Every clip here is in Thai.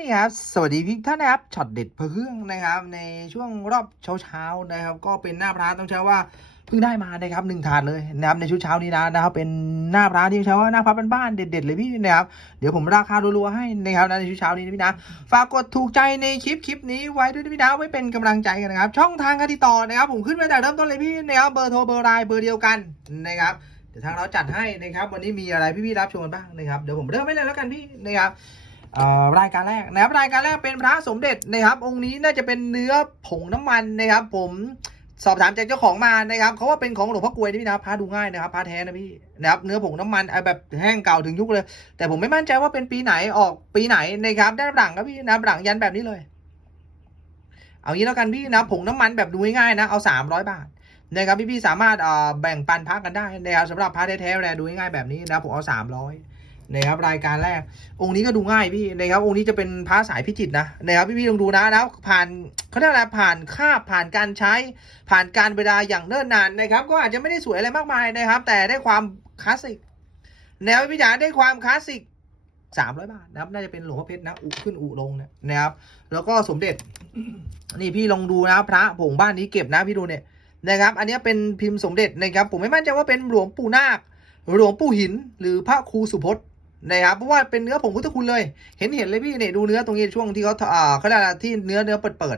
นี่ครับสวัสดีพี่ท่านนะครับช็อตเด็ดเพื่องนะครับ ในช่วงรอบเช้าๆนะครับ ก็เป็นหน้าพระต้องใช้ว่าเพิ่งได้มานะครับหนึ่งถาดเลยนะครับในชุดเช้านี้นะนะครับ เป็นหน้าพระที่ใช้ว่าหน้าพระบ้านๆเด็ดๆเลยพี่นะครับเดี๋ยวผมราคารัวๆให้นะครับในชุดเช้านี้นะพี่นะฝากกดถูกใจในคลิปคลิปนี้ไว้ด้วยนะพี่นะไว้เป็นกำลังใจกันนะครับ ช่องทางการติดต่อนะครับ ผมขึ้นไว้แต่เริ่มต้นเลยพี่นะครับเบอร์โทรเบอร์ไลน์เบอร์เดียวกันนะครับเดี๋ยวทางเราจัดให้นะครับ วันนี้มีอะไรพี่ๆรับชมกันบ้างนะครับเดี๋ยวผมเริ่มไม่เลยแล้วกันพี่นะครับ รายการแรกนะครับรายการแรกเป็นพระสมเด็จนะครับ องค์นี้น่าจะเป็นเนื้อผงน้ำมันนะครับ ผมสอบถามจากเจ้าของมานะครับเขาว่าเป็นของหลวงพ่อกลวยนี่นะพระดูง่ายนะครับพระแท้นะพี่นะครับเนื้อผงน้ำมันเอแบบแห้งเก่าถึงยุคเลย แต่ผมไม่มั่นใจว่าเป็นปีไหนออกปีไหนนะครับได้หลังครับพี่นะหลังยันแบบนี้เลย เอางี้แล้วกันพี่นะผงน้ำมันแบบดูง่ายๆนะเอาสามร้อยบาทนะครับพี่ๆสามารถแบ่งปันพระกันได้นะครับสำหรับพระแท้ๆแลดูง่ายๆแบบนี้นะผมเอาสามร้อย นะครับรายการแรก องค์นี้ก็ดูง่ายพี่นะครับองค์นี้จะเป็นพระสายพิจิตนะนะครับพี่พี่ลองดูนะนะผ่านเขาเรียกอะไรผ่านคาบผ่านการใช้ผ่านการเวลาอย่างเนิ่นนานนะครับ ก็อาจจะไม่ได้สวยอะไรมากมายนะครับ แต่ได้ความคลาสสิกแนวพี่จ๋าได้ความคลาสสิกสามร้อยบาทนะครับน่าจะเป็นหลวงพ่อเพชรนะอุขึ้นอุลงเนี่ยนะครับ แล้วก็สมเด็จ นี่พี่ลองดูนะพระผงบ้านนี้เก็บนะพี่ดูเนี่ยนะครับ อันนี้เป็นพิมพ์สมเด็จนะครับ ผมไม่มั่นใจว่าเป็นหลวงปู่นาคหลวงปู่หิน หรือพระครูสุพจน์ นะครับเพราะว่าเป็นเนื้อผงพุทธคุณเลย เห็นเห็นเลยพี่เนี่ยดูเนื้อตรงนี้ช่วงที่เขาอ่าเขาเรียกอะไรที่เนื้อเนื้อเปิดเปิด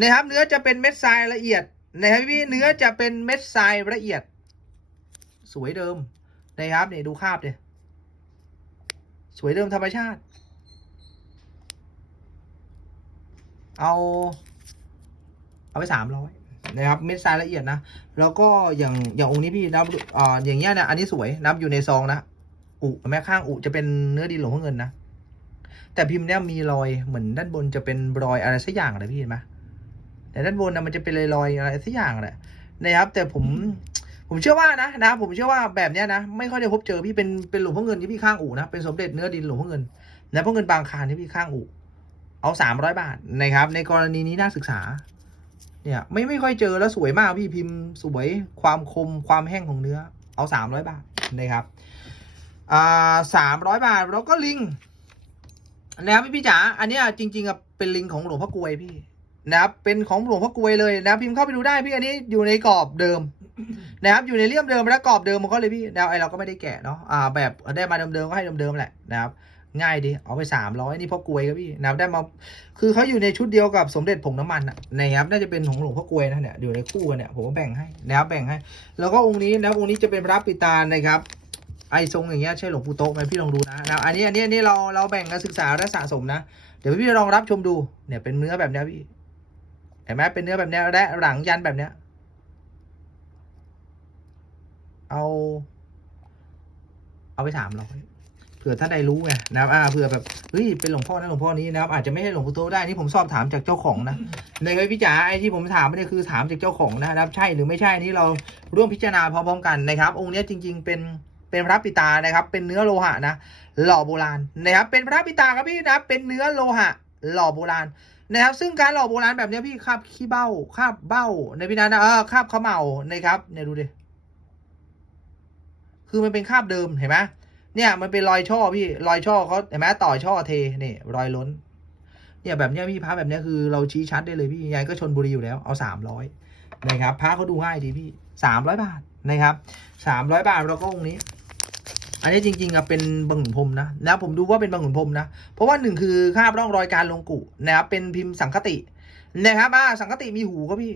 นะครับ เนื้อจะเป็นเม็ดทรายละเอียดนะครับพี่เนื้อจะเป็นเม็ดทรายละเอียด สวยเดิมนะครับเนี่ยดูคาบเนี่ยสวยเดิมธรรมชาติ เอาเอาไปสามร้อยนะครับเม็ดทรายละเอียดนะ แล้วก็อย่างอย่างองค์นี้พี่นะอ่าอย่างเงี้ยนะอันนี้สวยนับอยู่ในซองนะ อุแม่ข้างอุจะเป็นเนื้อดินหลวงพ่อเงินนะแต่พิมพ์เนี้ยมีรอยเหมือนด้านบนจะเป็นรอยอะไรสักอย่างเลยพี่เห็นไหมแต่ด้านบนนะมันจะเป็นรอยอะไรสักอย่างแหละนะครับ แต่ผมผมเชื่อว่านะนะผมเชื่อว่าแบบเนี้ยนะไม่ค่อยได้พบเจอพี่เป็นเป็นหลวงพ่อเงินที่พี่ข้างอูนะเป็นสมเด็จเนื้อดินหลวงพ่อเงินนะพ่อเงินบางคานที่พี่ข้างอูเอาสามร้อยบาทนะครับ ในกรณีนี้น่าศึกษา เนี่ยไม่ไม่ค่อยเจอแล้วสวยมากพี่พิมพ์สวยความคมความแห้งของเนื้อ เอาสามร้อยบาทนะครับ สามร้อยบาทแล้วก็ลิงนะครับพี่จ๋าอันนี้จริงๆอะเป็นลิงของหลวงพ่อกลวยพี่นะครับเป็นของหลวงพ่อกลวยเลยนะพิมพ์เข้าไปดูได้พี่อันนี้อยู่ในกรอบเดิมนะครับอยู่ในเลี่ยมเดิมและกรอบเดิมมันก็เลยพี่แล้วไอเราก็ไม่ได้แกะเนาะอ่าแบบได้มาเดิมๆก็ให้เดิมๆแหละนะครับง่ายดีเอาไปสามร้อยนี่พ่อกลวยครับพี่นะครับได้มาคือเขาอยู่ในชุดเดียวกับสมเด็จผงน้ำมันอะนะครับน่าจะเป็นของหลวงพ่อกลวยนะเนี่ยอยู่ในคู่กันเนี่ยผมก็แบ่งให้นะครับแบ่งให้ แล้วก็องค์นี้นะองค์นี้จะเป็นพระปิตานะครับ ไอทรงอย่างเงี้ยใช่หลวงปู่โต๊ะไหมพี่ลองดูนะนะอันนี้อันนี้อันนี้เราเราแบ่งกันศึกษาและสะสมนะ เดี๋ยวพี่ลองรับชมดูเนี่ยเป็นเนื้อแบบเนี้ยพี่เห็นไหมเป็นเนื้อแบบเนี้ยและหลังยันแบบเนี้ยเอา เอาไปสามเร้อยเผื่อท่านใดรู้ไงนะครับอ่าเผื่อแบบเฮ้ยเป็นหลวงพ่อนะหลวงพ่อนี้นะครับอาจจะไม่ใช่หลวงปู่โตะได้นี่ผมสอบถามจากเจ้าของนะในไว้พี่จ๋าไอ้ที่ผมถามไม่ได้คือถามจากเจ้าของนะครับ ใช่หรือไม่ใช่นี่เราร่วมพิจารณาพร้อมๆกันนะครับ องค์นี้จริง ๆ เป็น เป็นพระปิตานะครับ เป็นเนื้อโลหะนะ หล่อโบราณนะครับ เป็นพระปิตาครับพี่นะ เป็นเนื้อโลหะ หล่อโบราณนะครับ ซึ่งการหล่อโบราณแบบนี้พี่คาบขี้เบ้าคาบเบ้าในพี่นะนะเออคาบเขมเหลานะครับเนี่ยดูดิ คือมันเป็นคาบเดิมเห็นไหมเนี่ยมันเป็นรอยช่อพี่รอยช่อเขาเห็นไหมต่อช่อเทนี่รอยล้น เนี่ยแบบเนี้ยพี่พระแบบเนี้ยคือเราชี้ชัดได้เลยพี่ยังไงก็ชนบุรีอยู่แล้วเอาสามร้อยนะครับพระเขาดูง่ายดีพี่สามร้อยบาทนะครับสามร้อยบาทเราก็องค์นี้ อันนี้จริงๆอะเป็นบางขุนพรมนะนะผมดูว่าเป็นบางขุนพรมนะ เพราะว่าหนึ่งคือคราบร่องรอยการลงกุนะครับเป็นพิมพ์สังคตินะครับอ่าสังคติมีหูครับพี่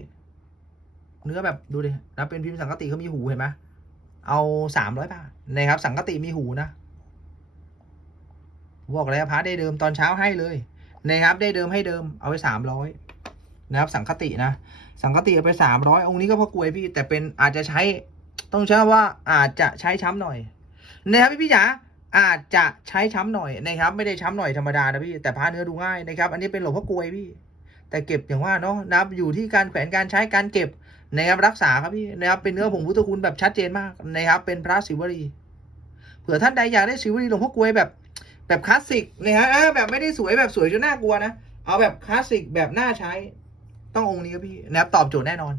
เนื้อแบบดูดินะเป็นพิมพ์สังคติเขามีหูเห็นไหมเอาสามร้อยบาทนะครับ สังกติมีหูนะบอกแล้วพระได้เดิมตอนเช้าให้เลยนะครับ ได้เดิมให้เดิมเอาไปสามร้อยนะครับ สังคตินะ สังคติเอาไปสามร้อยองค์นี้ก็พ่อกลวยพี่ แต่เป็นอาจจะใช้ต้องใช้ว่าอาจจะใช้ช้ำหน่อย นะครับพี่พี่จ๋าอาจจะใช้ช้ำหน่อยนะครับ ไม่ได้ช้ำหน่อยธรรมดานะพี่แต่พระเนื้อดูง่ายนะครับ อันนี้เป็นหลวงพ่อกลวยพี่ แต่เก็บอย่างว่าเนาะนะครับอยู่ที่การแขวนการใช้การเก็บนะครับรักษาครับพี่นะครับเป็นเนื้อผงพุทธคุณแบบชัดเจนมากนะครับเป็นพระศิวลีเผื่อท่านใดอยากได้ศิวลีหลวงพ่อกลวยแบบ แบบคลาสสิกนะฮะแบบไม่ได้สวยแบบสวยจนน่ากลัวนะเอาแบบคลาสสิกแบบน่าใช้ต้ององค์นี้ครับพี่นะครับตอบโจทย์แน่นอน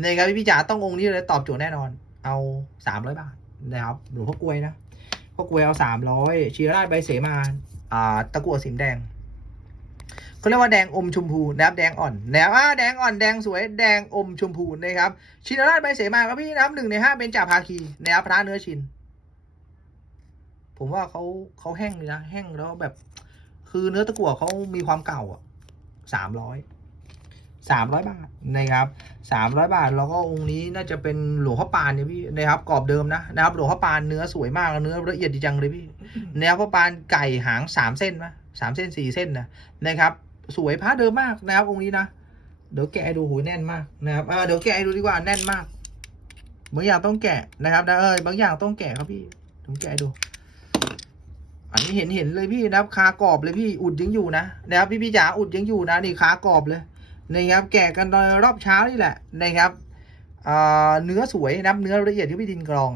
นะครับพี่จ๋าต้ององค์นี้เลยตอบโจทย์แน่นอน เอาสามร้อยบาท นะครับหลวงพ่อกลวยนะพ่อกลวยเอาสามร้อยชีราชใบเสมาอ่าตะกั่วสีแดงเขาเรียกว่าแดงอมชมพูนะครับแดงอ่อนนะครับอ่าแดงอ่อนแดงสวยแดงอมชมพูนะครับชินราชใบเสมาครับพี่นะครับหนึ่งในห้าเป็นจ่าภาคีนะครับพระเนื้อชิน ผมว่าเขาเขาแห้งเลยนะแห้งแล้วแบบ คือเนื้อตะกั่วเขามีความเก่าอะสามร้อย สามร้อยบาทนะครับสามร้อยบาทแล้วก็องค์นี้น่าจะเป็นหลวงพ่อปานเนี่ยพี่นะครับกรอบเดิมนะนะครับหลวงพ่อปานเนื้อสวยมากเนื้อละเอียดดีจังเลยพี่แนวพ่อปานไก่หางสามเส้นไหมสามเส้นสี่เส้นนะนะครับสวยพระเดิมมากนะครับองค์นี้นะเดี๋ยวแกะดูหูแน่นมากนะครับเดี๋ยวแกะดูดีกว่าแน่นมากบางอย่างต้องแกะนะครับนะเออบางอย่างต้องแกะครับพี่ผมแกะดู อันนี้เห็นเห็นเลยพี่นะครับคากรอบเลยพี่อุดยังอยู่นะนะครับพี่พี่จ๋าอุดยังอยู่นะนี่คากรอบเลย นะครับแกะกันตอนรอบเช้านี่แหละนะครับเนื้อสวยนับเนื้อละเอียดที่พี่ดินกรอง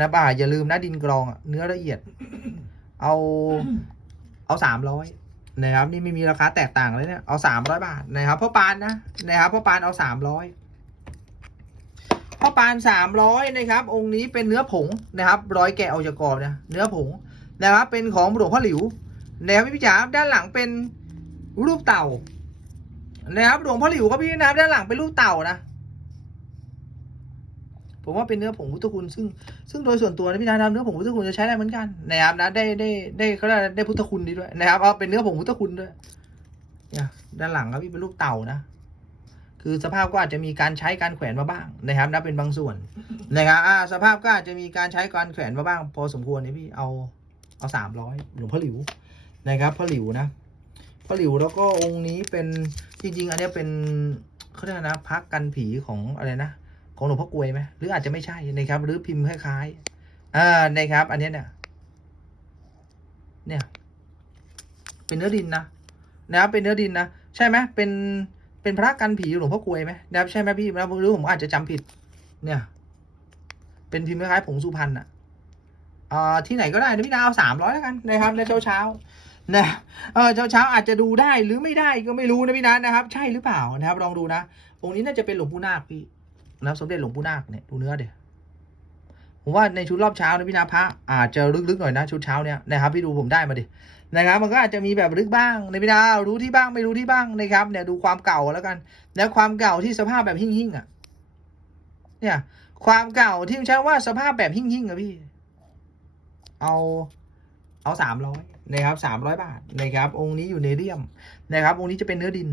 นะป่าอย่าลืมนะดินกรองเนื้อละเอียด เอาเอาสามร้อยนะครับนี่ไม่มีราคาแตกต่างเลยเนี่ยเอาสามร้อยบาทนะครับพ่อปานนะนะครับพ่อปานเอาสามร้อยพ่อปานสามร้อยนะครับ องค์นี้เป็นเนื้อผงนะครับ ร้อยแกะออกจากกรอบนะเนื้อผงนะครับเป็นของหลวงพ่อหลิวนะครับพี่จ๋าด้านหลังเป็นรูปเต่า นะครับหลวงพ่อหลิวก็พี่นะครับด้านหลังเป็นรูปเต่านะผมว่าเป็นเนื้อผงพุทธคุณซึ่งซึ่งโดยส่วนตัวนะพี่นะเนื้อผงพุทธคุณจะใช้ได้เหมือนกันนะครับนะได้ได้ได้เขาเรียกอะไรได้พุทธคุณดีด้วยนะครับเอาเป็นเนื้อผงพุทธคุณด้วยเนี่ยด้านหลังครับพี่เป็นรูปเต่านะคือสภาพก็อาจจะมีการใช้การแขวนมาบ้างนะครับนะเป็นบางส่วนนะครับอ่าสภาพก็อาจจะมีการใช้การแขวนมาบ้าง พอสมควรนี่พี่เอาเอาสามร้อยหลวงพ่อหลิวนะครับพ่อหลิวนะ พ่อหลิวแล้วก็องค์นี้เป็นจริง ๆ อันเนี้ยเป็นเขาเรียกอะไรนะพักกันผีของอะไรนะของหลวงพ่อกลวยไหมหรืออาจจะไม่ใช่นะครับ หรือพิมพ์คล้ายๆอ่านะครับ อันเนี้ยเนี่ยเนี่ย เป็นเนื้อดินนะนะครับเป็นเนื้อดินนะใช่ไหมเป็นเป็นพระกันผีหลวงพ่อกลวยไหมนะครับใช่ไหมพี่นะหรือผมอาจจะจำผิด เนี่ย เป็นพิมพ์คล้ายๆผงสุพรรณอะอ่าที่ไหนก็ได้นะพี่ดาวสามร้อยแล้วกันนะครับในเช้าเช้า นะเออเช้าเช้าๆอาจจะดูได้หรือไม่ได้ก็ไม่รู้นะพี่นะนะครับ ใช่หรือเปล่านะครับลองดูนะองค์นี้น่าจะเป็นหลวงปู่นาคพี่นะครับสมเด็จหลวงปู่นาคเนี่ยดูเนื้อเดี๋ยวผมว่าในชุดรอบเช้านะพี่นาพระอาจจะลึกๆหน่อยนะชุดเช้าเนี่ยนะครับพี่ดูผมได้มาดินะครับมันก็อาจจะมีแบบลึกบ้างในพี่นารู้ที่บ้างไม่รู้ที่บ้างนะครับเนี่ยดูความเก่าแล้วกันแล้วความเก่าที่สภาพแบบหิ่งๆอะเนี่ยความเก่าที่ใช้ว่าสภาพแบบหิ่งๆอะพี่ เอา เอาสามร้อยนะครับสามร้อยบาทนะครับองค์นี้อยู่ในเรียมนะครับ องค์นี้จะเป็นเนื้อดิน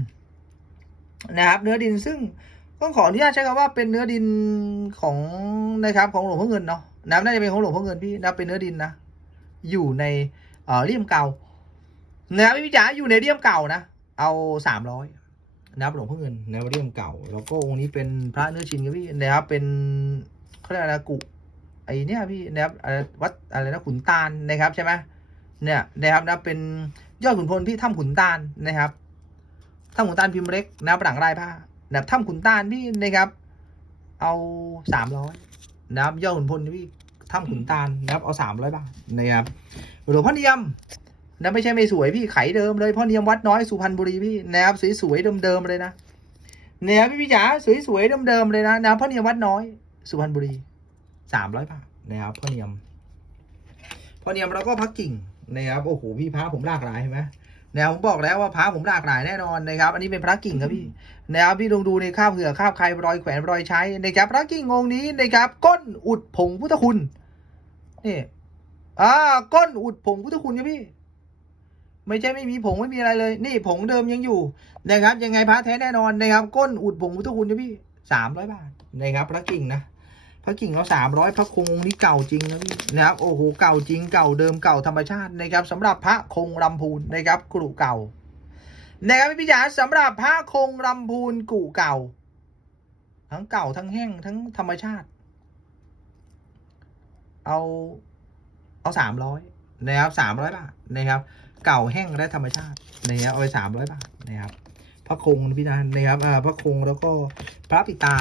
นะครับ เนื้อดินซึ่งต้องขออนุญาตใช้คำว่าเป็นเนื้อดินของนะครับของหลวงพ่อเงินเนาะนะน่าจะเป็นของหลวงพ่อเงินพี่นะเป็นเนื้อดินนะอยู่ในเอ่อเลี่ยมเก่านะครับพี่จ๋าอยู่ในเลี่ยมเก่านะเอาสามร้อยนะครับหลวงพ่อเงินนะครับเลี่ยมเก่า แล้วก็องค์นี้เป็นพระเนื้อชินครับพี่นะครับเป็นเขาเรียกอะไรกุไอเนี่ยพี่นะครับอะวัดอะไรนะขุนตาลนะครับใช่ไหม เนี่ยนะครับนะเป็นยอดขุนพลพี่ถ้ำขุนตาลนะครับถ้ำขุนตาลพิมพ์เล็กนะครับหลังลายผ้านะครับถ้ำขุนตาลพี่นะครับ เอาสามร้อยนะครับยอดขุนพลพี่ถ้ำขุนตาลนะครับเอาสามร้อยบาทนะครับหลวงพ่อเนียมนะไม่ใช่ไม่สวยพี่ไขเดิมเลยพ่อเนียมวัดน้อยสุพรรณบุรีพี่นะครับสวยๆเดิมๆเลยนะเนี่ยพี่พี่จ๋าสวยๆเดิมๆเลยนะนะพ่อเนียมวัดน้อยสุพรรณบุรีสามร้อยบาทนะครับพ่อเนียมพ่อเนียมแล้วก็พักกิ่ง นะครับโอ้โหพี่พระผมหลากหลายเห็นไหมแนวผมบอกแล้วว่าพระผมหลากหลายแน่นอนนะครับ อันนี้เป็นพระกิ่งครับพี่นะครับพี่ลองดูในข้าวเผือข้าวใครรอยแขวนรอยใช้นะครับพระกิ่งองค์นี้นะครับ ก้นอุดผงพุทธคุณนี่อ่าก้นอุดผงพุทธคุณครับพี่ ไม่ใช่ไม่มีผงไม่มีอะไรเลย นี่ผงเดิมยังอยู่นะครับ ยังไงพระแท้แน่นอนนะครับ ก้นอุดผงพุทธคุณครับพี่สามร้อยบาทนะครับพระกิ่งนะ พระกิ่งเราสามร้อยพระคงองค์นี้เก่าจริงนะพี่นะครับโอ้โหเก่าจริงเก่าเดิมเก่าธรรมชาตินะครับสำหรับพระคงลำพูนนะครับกรุเก่านะครับพี่จ๋าสำหรับพระคงลำพูนกู่เก่า ทั้งเก่าทั้งแห้งทั้งธรรมชาติ เอาเอาสามร้อยนะครับสามร้อยบาทนะครับ เก่าแห้งและธรรมชาตินะครับเอาไปสามร้อยบาทนะครับ พระคงพี่นะนะครับอ่าพระคงแล้วก็พระปิตา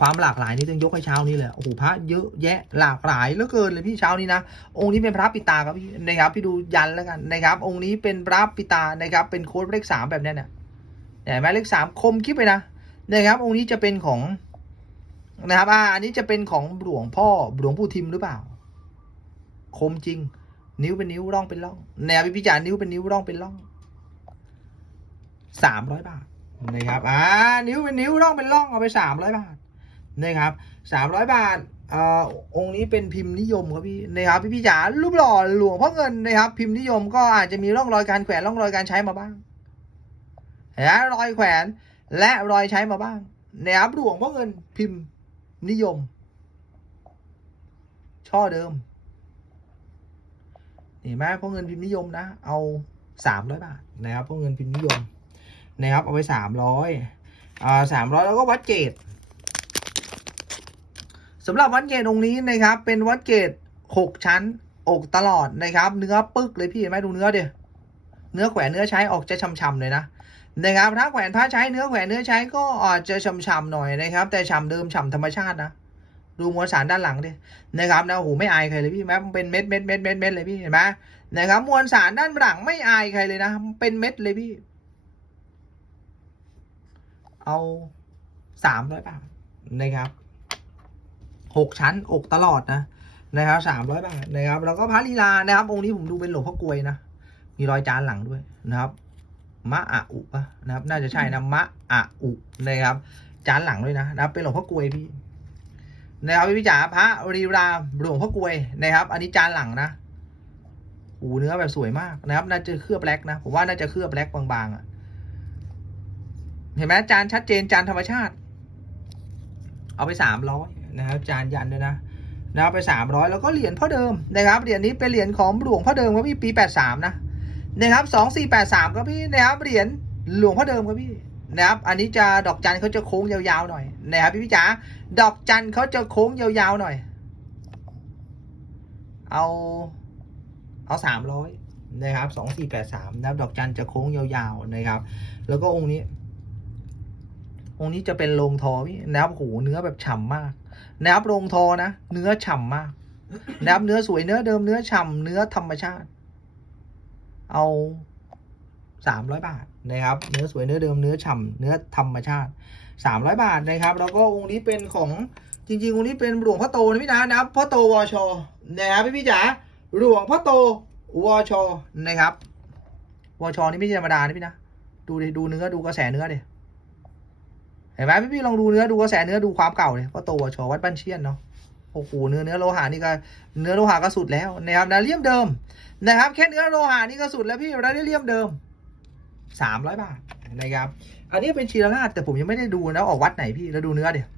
ความหลากหลายนี่ต้องยกให้เช้านี้เลยโอ้โหพระเยอะแยะหลากหลายเหลือเกินเลยพี่เช้านี้นะองค์นี้เป็นพระปิตาครับพี่นะครับพี่ดูยันแล้วกันนะครับ องค์นี้เป็นพระปิตานะครับ เป็นโค้ดเลขสามแบบนี้เนี่ยเห็นไหมเลขสามคมคลิปไปนะนะครับ องค์นี้จะเป็นของนะครับอ่าอันนี้จะเป็นของหลวงพ่อหลวงปู่ทิมหรือเปล่า คมจริง นิ้วเป็นนิ้วร่องเป็นร่องแนวพี่พิจารณ์นิ้วเป็นนิ้วร่องเป็นร่องสามร้อยบาทนะครับอ่านิ้วเป็นนิ้วร่องเป็นร่องเอาไปสามร้อยบาท นะครับสามร้อยบาทอ่อองค์นี้เป็นพิมพ์นิยมครับพี่นะครับพี่พี่จ๋ารูปหล่อหลวงพ่อเงินนะครับพิมพ์นิยมก็อาจจะมีร่องรอยการแขวนร่องรอยการใช้มาบ้างเห็นไหมรอยแขวนและรอยใช้มาบ้างนะครับหลวงพ่อเงินพิมพ์นิยม ช่อเดิมเห็นไหมพ่อเงินพิมพ์นิยมนะ เอาสามร้อยบาทนะครับพ่อเงินพิมพ์นิยมนะครับเอาไปสามร้อยอ่าสามร้อยแล้วก็วัดเกต สำหรับวัดเกตตรงนี้นะครับ เป็นวัดเกตหกชั้นอกตลอดนะครับ เนื้อปึกเลยพี่เห็นไหมดูเนื้อเดียเนื้อแขวนเนื้อใช้ออกจะช่ำๆเลยนะนะครับถ้าแขวนผ้าใช้เนื้อแขวนเนื้อใช้ก็อาจจะช่ำๆหน่อยนะครับ แต่ฉ่ำเดิมฉ่ำธรรมชาตินะดูมวลสารด้านหลังดินะครับนะโอ้โหไม่อายใครเลยพี่แม้มันเป็นเม็ดเม็ดเม็ดเม็ดเม็ดเลยพี่เห็นไหมนะครับมวลสารด้านหลังไม่อายใครเลยนะเป็นเม็ดเลยพี่ เอาสามร้อยบาทนะครับ หกชั้นอกตลอดนะนะครับสามร้อยบาทนะครับ แล้วก็พระลีลานะครับ องค์นี้ผมดูเป็นหลวงพ่อกลวยนะ มีรอยจานหลังด้วยนะครับ มะอะอุปะนะครับ น่าจะใช่นะมะอะอุนะครับ จานหลังด้วยนะนะครับ เป็นหลวงพ่อกลวยพี่นะครับพี่จ๋าพระรีราหลวงพ่อกลวยนะครับ อันนี้จานหลังนะโอ้เนื้อแบบสวยมากนะครับ น่าจะเคลือบแบล็กนะ ผมว่าน่าจะเคลือบแบล็กบางๆอะ เห็นไหมจานชัดเจนจานธรรมชาติ เอาไปสามร้อย นะครับจานยันด้วยนะนะครับไปสามร้อยแล้วก็เหรียญพ่อเดิมนะครับเหรียญนี้เป็นเหรียญของหลวงพ่อเดิมครับพี่ปีแปดสามนะนะครับสองสี่แปดสามครับพี่นะครับเหรียญหลวงพ่อเดิมครับพี่นะครับอันนี้จะดอกจันเขาจะโค้งยาวๆหน่อยนะครับพี่พี่จ๋าดอกจันเขาจะโค้งยาวๆหน่อย เอาเอาสามร้อยนะครับสองสี่แปดสามนะครับดอกจันจะโค้งยาวๆนะครับ แล้วก็องค์นี้ องค์นี้จะเป็นโรงทอพี่นับโหเนื้อแบบฉ่ำมากนับโรงทอนะเนื้อฉ่ำมากนับเนื้อสวยเนื้อเดิมเนื้อฉ่ำเนื้อธรรมชาติ เอาสามร้อยบาทนะครับ เนื้อสวยเนื้อเดิมเนื้อฉ่ำเนื้อธรรมชาติสามร้อยบาทนะครับ แล้วก็องค์นี้เป็นของจริงๆองค์นี้เป็นหลวงพ่อโตนะพี่นะนะพ่อโตวชนะครับพี่พี่จ๋าหลวงพ่อโตวชนะครับวชนี่ไม่ใช่ธรรมดานะพี่นะดูดิดูเนื้อดูกระแสเนื้อดิ เห็นไหมพี่พี่ลองดูเนื้อดูกระแสเนื้อดูความเก่าเลยพ่อโตวชวัดบ้านเชียนเนาะโอ้โหเนื้อเนื้อโลหะนี่ก็เนื้อโลหะก็สุดแล้วนะครับนะเลี่ยมเดิมนะครับแค่เนื้อโลหะนี่ก็สุดแล้วพี่เราได้เลี่ยมเดิมสามร้อยบาทนะครับ อันนี้เป็นชินาราชแต่ผมยังไม่ได้ดูนะออกวัดไหนพี่แล้วดูเนื้อเดี๋ยว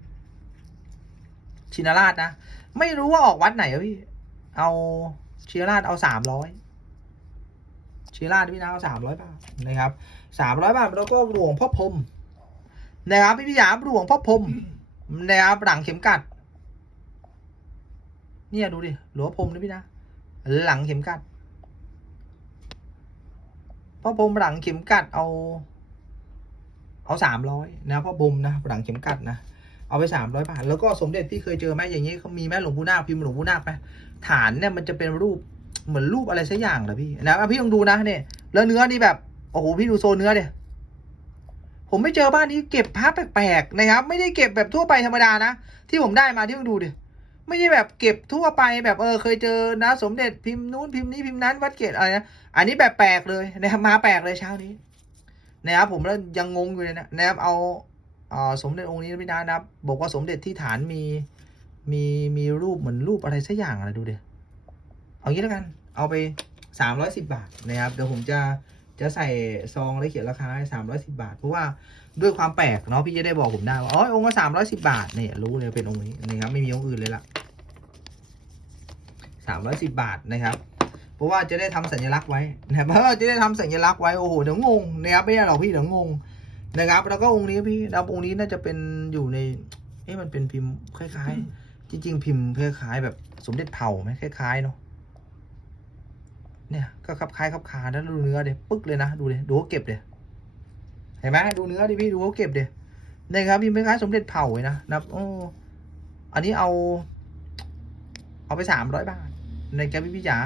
ชินาราชนะไม่รู้ว่าออกวัดไหนอะพี่ เอาชินาราชเอาสามร้อยชินาราชพี่นะเอาสามร้อยบาทนะครับสามร้อยบาทแล้วก็หลวงพ่อพรม นะครับพี่พี่ยามหลวงพ่อพรมนะครับหลังเข็มกัด เนี่ยดูดิหลวงพรมนะพี่นะ หลังเข็มกัดพ่อพรมหลังเข็มกัดเอา เอาสามร้อยนะพ่อบุมนะหลังเข็มกัดนะเอาไปสามร้อยบาทแล้วก็สมเด็จพี่เคยเจอไหมอย่างนี้เขามีไหมหลวงปู่นาคพิมพ์หลวงปู่นาคไหมฐานเนี่ยมันจะเป็นรูปเหมือนรูปอะไรสักอย่างเหรอพี่นะอะพี่ลองดูนะเนี่ยแล้วเนื้อนี่แบบโอ้โหพี่ดูโซนเนื้อเนี่ย ผมไม่เจอบ้านนี้เก็บพระแปลกๆนะครับ ไม่ได้เก็บแบบทั่วไปธรรมดานะ ที่ผมได้มาที่ลองดูดิไม่ใช่แบบเก็บทั่วไปแบบเออเคยเจอนะ สมเด็จพิมพ์นู้นพิมพ์นี้พิมพ์นั้นวัดเกตอะไรนะอันนี้แบบแปลกเลยนะครับมาแปลกเลยเช้านี้นะครับผมแล้วยังงงอยู่เลยนะนะครับเอาเอ่อสมเด็จองค์นี้พี่นานะครับบอกว่าสมเด็จที่ฐานมีมีมีรูปเหมือนรูปอะไรสักอย่างอะไรดูเดี๋ยวเอางี้แล้วกัน เอาไปสามร้อยสิบบาทนะครับเดี๋ยวผมจะ จะใส่ซองแล้วเขียนราคาให้สามร้อยสิบาท เพราะว่าด้วยความแปลกเนาะพี่จะได้บอกผมได้ว่าอ๋อองค์ละสามร้อยสิบาทเนี่ยรู้เลยเป็นองค์นี้นะครับไม่มีองค์อื่นเลยล่ะสามร้อยสิบาทนะครับ เพราะว่าจะได้ทำสัญลักษณ์ไว้นะครับเพราะว่าจะได้ทำสัญลักษณ์ไว้โอ้โหเดี๋ยวงงนะครับไม่ใช่หรอกพี่เดี๋ยวงงนะครับ แล้วก็องค์นี้พี่นะครับองค์นี้น่าจะเป็นอยู่ในเอ๊ะมันเป็นพิมพ์คล้าย ๆ จริง ๆ พิมพ์คล้ายๆแบบสมเด็จเผ่าไหมคล้ายๆเนาะ เนี่ยก็คลับคล้ายคลับคาแล้วดูเนื้อเดี๋ยปึ๊กเลยนะดูเลยดูเขาเก็บเดี๋ยเห็นไหมดูเนื้อดิพี่ดูเขาเก็บเดี๋ยนะครับพิมพ์คล้ายสมเด็จเผาเลยนะนะครับโอ้อันนี้เอา เอาไปสามร้อยบาท ในแกพี่พี่จ๋า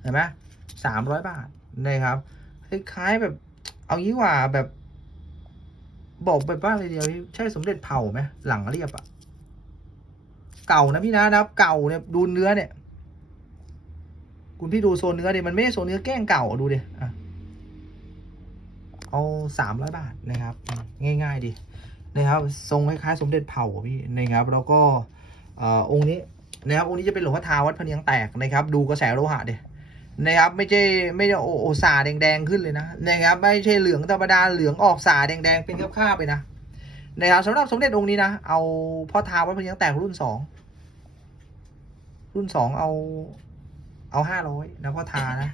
เห็นไหมสามร้อยบาทนะครับคล้ายแบบ เอางี้ว่าแบบบอกแบบว่าอะไรเดียวใช่สมเด็จเผาไหมหลังเรียบอะเก่านะพี่นะนะครับเก่าเนี่ยดูเนื้อเนี่ย คุณพี่ดูโซนเนื้อดิมันไม่ใช่โซนเนื้อแก้งเก่าดูดิอะเอาสามร้อยบาทนะครับ ง่ายๆดีนะครับ ทรงคล้ายๆสมเด็จเผ่าพี่นะครับ แล้วก็อองค์นี้นะครับองค์นี้จะเป็นหลวงพ่อทาวัดพเนียงแตกนะครับ ดูกระแสโลหะเดีนะครับ ไม่ใช่ไม่ได้โอโอสาแดงๆขึ้นเลยนะนะครับ ไม่ใช่เหลืองธรรมดาเหลืองออกสาแดงๆเป็นคราบๆไปนะนะครับสำหรับสมเด็จองค์นี้นะเอาพ่อทาวัดพเนียงแตกรุ่นสองรุ่นสองเอา เอาห้าร้อยนะพ่อทานะ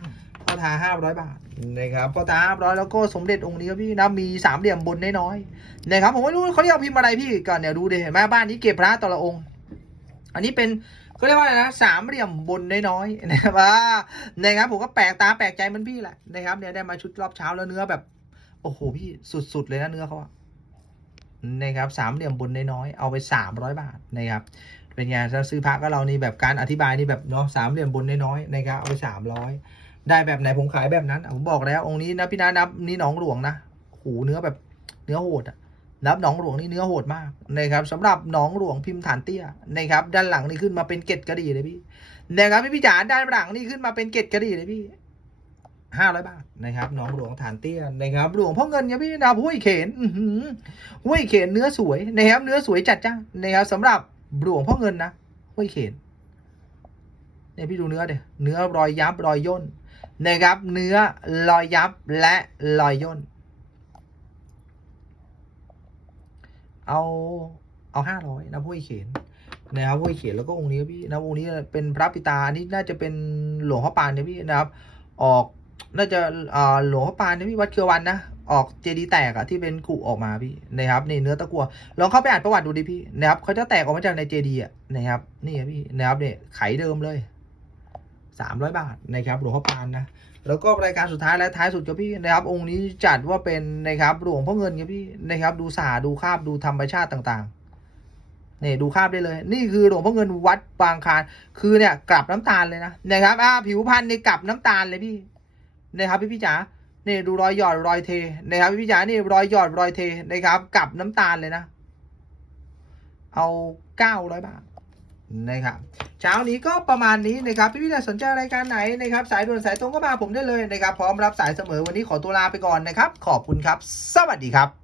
พ่อทาห้าร้อยบาทนะครับพ่อทาห้าร้อยแล้วก็สมเด็จองค์นี้ครับพี่นะมีสามเหลี่ยมบนน้อยๆนะครับผมไม่รู้เขาเรียกพิมพ์อะไรพี่ก่อนเดี๋ยวดูดิเห็นไหมบ้านนี้เก็บพระแต่ละองค์ อันนี้เป็นเขาเรียกว่าอะไรนะสามเหลี่ยมบนน้อยๆนะครับว่านะครับผมก็แปลกตาแปลกใจเหมันพี่แหละนะครับเนี่ยได้มาชุดรอบเช้าแล้วเนื้อแบบ โอ้โหพี่สุดๆเลยนะเนื้อเขาอะนะครับสามเหลี่ยมบนน้อยๆเอาไปสามร้อยบาทนะครับ เป็นไงถ้าซื้อพระก็เรานี่แบบการอธิบายนี่แบบเนาะสามเหลี่ยมบนน้อยๆนะครับเอาไปสามร้อยได้แบบไหนผมขายแบบนั้นผมบอกแล้วองค์นี้นะพี่นานับนี่หนองหลวงนะหูเนื้อแบบเนื้อโหดอะนับหนองหลวงนี่เนื้อโหดมากนะครับสำหรับหนองหลวงพิมพ์ฐานเตี้ยนะครับด้านหลังนี่ขึ้นมาเป็นเกล็ดกระดี่เลยพี่นะครับพี่พี่จ๋าด้านหลังนี่ขึ้นมาเป็นเกล็ดกระดี่เลยพี่ห้าร้อยบาทนะครับหนองหลวงฐานเตี้ยนะครับหลวงพ่อเงินครับพี่นะห้วยเขนห้วยเขนเนื้อสวยนะครับเนื้อสวยจัดจ้านนะครับสำหรับ หลวงพ่อเงินนะห้วยเขนเนี่ยพี่ดูเนื้อเดี๋ยเนื้อรอยยับรอยย่นนะครับ เนื้อรอยยับและรอยย่นเอาเอาห้าร้อยนะห้วยเขนนะครับห้วยเขนแล้วก็องค์นี้พี่นะองค์นี้เป็นพระปิตาอันนี้น่าจะเป็นหลวงพ่อปานเนี่ยพี่นะครับ ออกน่าจะหลวงพ่อปานเนี่ยพี่วัดเครือวันนะ ออกเจดีแตกอะที่เป็นกุออกมาพี่นะครับนี่เนื้อตะกัวลองเข้าไปอ่านประวัติดูดิพี่นะครับเขาจะแตกออกมาจากในเจดีอะนะครับนี่พี่นะครับเนี่ยไขเดิมเลยสามร้อยบาทนะครับหลวงพ่อปานนะแล้วก็รายการสุดท้ายและท้ายสุดครับพี่นะครับองค์นี้จัดว่าเป็นนะครับหลวงพ่อเงินครับพี่นะครับดูสาดูคาบดูธรรมชาติต่างๆนี่ดูคาบได้เลย นี่คือหลวงพ่อเงินวัดบางคารคือเนี่ยกลับน้ำตาลเลยนะนะครับอ่าผิวพรรณในกลับน้ำตาลเลยพี่นะครับพี่พี่จ๋า นี่ดูรอยหยอดรอยเทนะครับพี่จ๋านี่รอยหยอดรอยเทนะครับ กับน้ำตาลเลยนะ เอาเก้าร้อยบาทนะครับเช้านี้ก็ประมาณนี้นะครับ พี่พี่สนใจรายการไหนนะครับ สายด่วนสายตรงก็มาผมได้เลยนะครับ พร้อมรับสายเสมอวันนี้ขอตัวลาไปก่อนนะครับ ขอบคุณครับ สวัสดีครับ